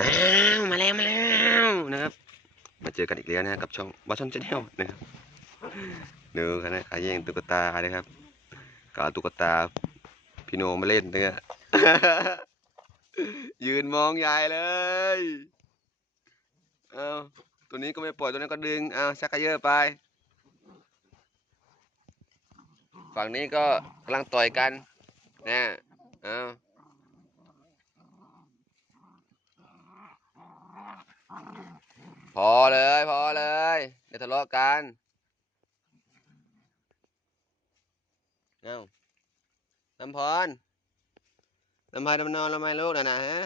อ้วมาแล้วมาแล้วนะครับ มาเจอกันอีกแล้วนะกับช่องวัชชอนชาแนลนะครับเนื้อกันนะขายแย่งตุ๊กตานะครับก็เอาตุ๊กตาพี่โนมาเล่นเนี่ยยืนมองยายเลยเอาตัวนี้ก็ไม่ปล่อยตัวนั้นก็ดึงเอาชักกระเยอะไป ฝั่งนี้ก็กำลังต่อยกันนะเอา พอเลย พอเลยเดี๋ยวทะเลาะกันเอาลำพรลำไพลำนอนลำไมลูกนะนะฮะ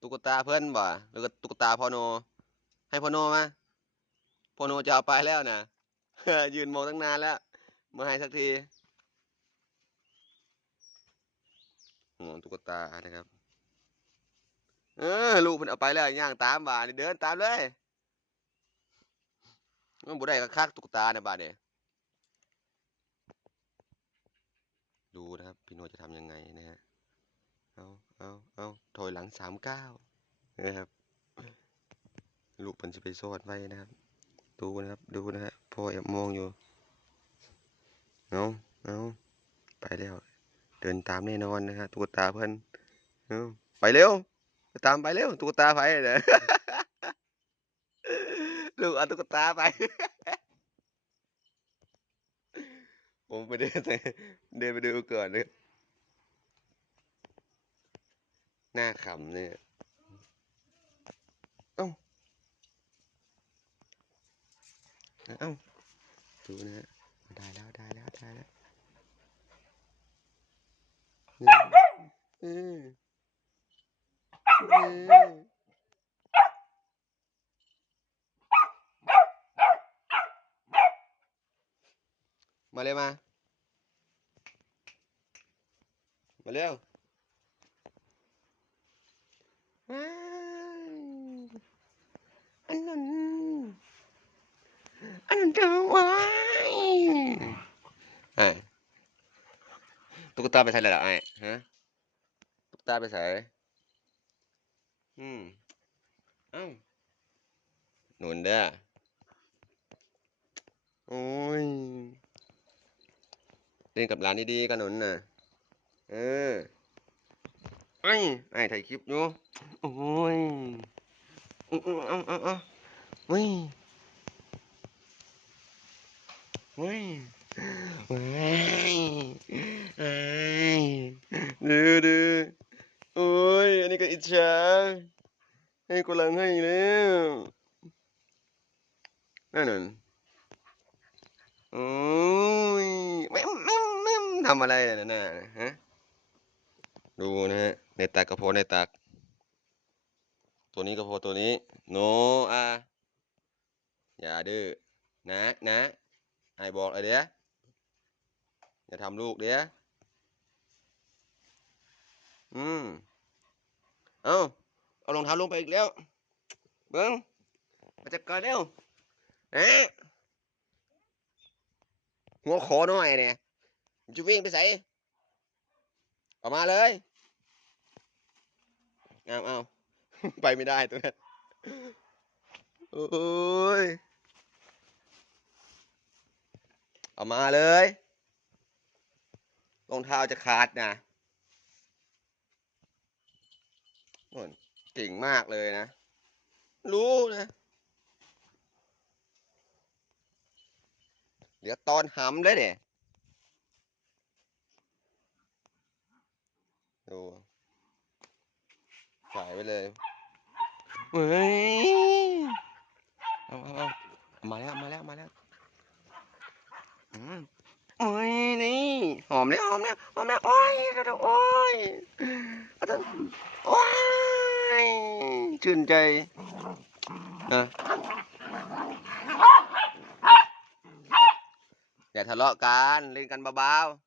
ตุ๊กตาเพื่อนบ่หรือก็ตุ๊กตาพอโน ให้พอโนมาพอโนจะเอาไปแล้วนะยืนมองตั้งนานแล้วมาให้สักทีห่วงตุ๊กตานะครับ เออลูกมันเอาไปแล้วย่างตามบ่านี่เดินตามเลยมันบุได้ก็คักตุกตาเนี่ยบ่าเนี่ยดูนะครับ พี่โนจะทำยังไงนะฮะเอาเอาเอาถอยหลังสามเก้านะครับ ลูกมันจะไปซ่อนไว้นะครับ ดูนะครับ ดูนะฮะพ่อแอบมองอยู่เอาเอาไปแล้ว เดินตามแน่นอนนะครับตุ๊กตาเพื่อนเอาไปเร็ว ตามไปเร็วตุ๊กตาไปเด้อลูกเอาตุ๊กตาไป ผมไปเดินไปเดินไปดูก่อนเลยหน้าขำเนี่ยเอ้าเอ้าดูนะฮะได้แล้วได้แล้วได้แล้วอืม อืมอืมมาเลยมามาเร็วว้ายอันนั้น อันนั้นจังวายไอ้ตุ๊กตาไปใส่อะไรล่ะไอ้ฮะตุ๊กตาไปใส่อืมเอ้าหนุนเด้อโอ้ยเล่นกับหลานดีๆกันหนุนน่ะ เออไอ้ไอ้ถ่ายคลิปอยู่โอ้ยเอาเอาเอาเอาเฮ้ยเฮ้ยเฮ้ยไอ้ดูดูโอ้ยอั นนี้ก็อิจฉาให้กูหลังให้แล้วนั่นน่ะโอ้ยแม่มแม่มแม่มทำอะไรน่ะน่ะฮะดูนะฮะในตักกระโพในตัก ตัวนี้กระโพตัวนี้ โนอาอย่าดื้อนะนะไอ้บอกเลยเดี๋ยวอย่าทำลูกเดี๋ยวอืม เอาเอารองเท้าลงไปอีกแล้ว เบิ้งมาจัดการเร็วนะหัวขอหน่อยเนี่ยจะวิ่งไปใส่ออกมาเลยเอาเอาไปไม่ได้ตัวนั้นโอ้ยออกมาเลยรองเท้าจะขาดนะโนเก่งมากเลยนะ รู้นะ เดี๋ยวตอนหำเลยเนี่ยดูใส่ไปเลยเฮ้ยเอาเอาเอามาแล้วมาแล้วมาแล้วอืมโอ้ยนี่หอมแล้วหอมแล้วหอมแล้วโอ้ยเดี๋ยวโอ้ยอาเถอะโอ้ย ชื่นใจอะอย่าทะเลาะกันเล่นกันเบาๆ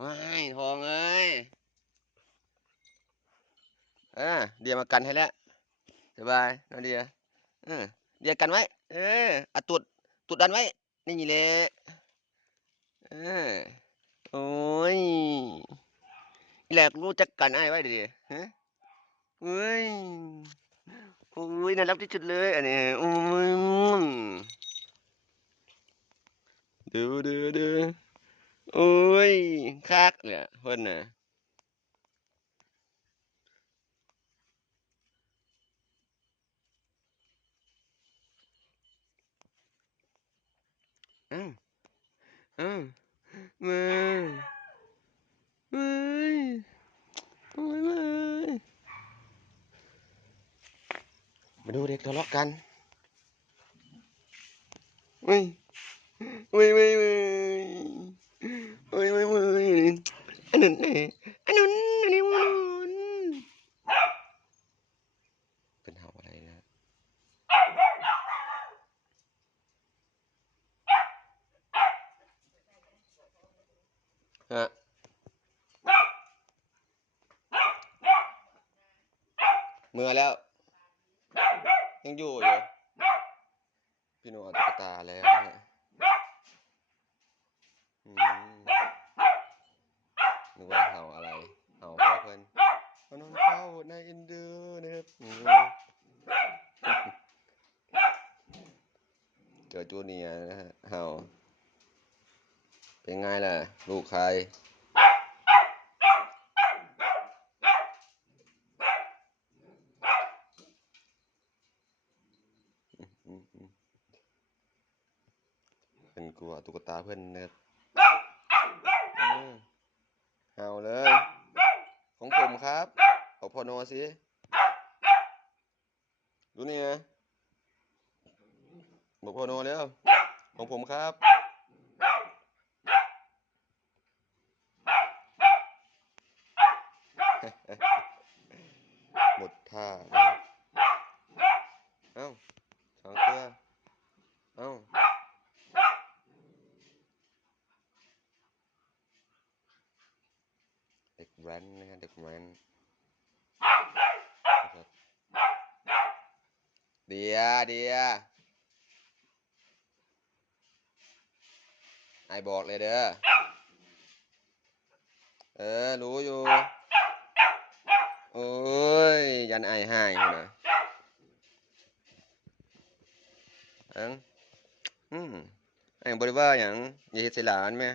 ว้ายทองเอ้ยเออเดียมากันให้แล้วสบายนาเดียเออเดียกันไว้ เอออะตุดตุดดันไว้ นี่แหละเออโอ้ย แหลกรู้จักกันไอ้ายไว้ดิฮะเฮ้ยโอ้ยน่ารักที่สุดเลยอันนี้อืมดูดูดูโอ้ยคักเนี่ยเพิ่นนะอ้าวอ้าวมาเฮ้ยโอ้ยมา มาดูเด็กทะเลาะกันเฮ้ยเฮ้ยเฮ้ยเฮ้ยเฮ้ยเฮ้ยเฮ้ยอันนั้นนี่อันนั้นอันนี้วันนั้นเป็นเห่าอะไรนะฮะเมื่อแล้ว ยังอยู่อยู่พี่หนูเอาตุ๊กตาแล้วนึกว่าเห่าอะไร เห่าเพิ่นเอานอนเฝ้านายเอ็นดูนะครับเจอจูเนียนะฮะ เห่า เป็นไงล่ะ ลูกใคร อืมอืม เป็นกลัวตุ๊กตาเพื่อนนะครับอืมเห่าเลย ของผมครับเอาพอโนสิดูนี่ไงบอกพอโนแล้วของผมครับหมดท่านะครับเอ้าสองตัวเอ้า เด็ก แว้นนะฮะเด็กแว้นเดียเดียไอบอกเลยเด้อ เออ รู้อยู่ โอ้ย ยันไอายให้นะอังอืมไอ้บริว่าอย่างอย่าเฮส่หลานแม่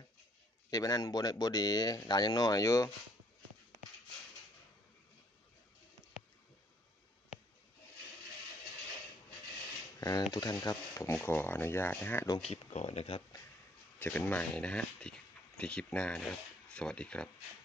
เฮ็ดไปนั่นบ่ได้บ่ดีหลานยังน้อยอยู่ ทุกท่านครับผมขออนุญาตนะฮะลงคลิปก่อนนะครับ เจอกันใหม่นะฮะที่ที่คลิปหน้านะครับ สวัสดีครับ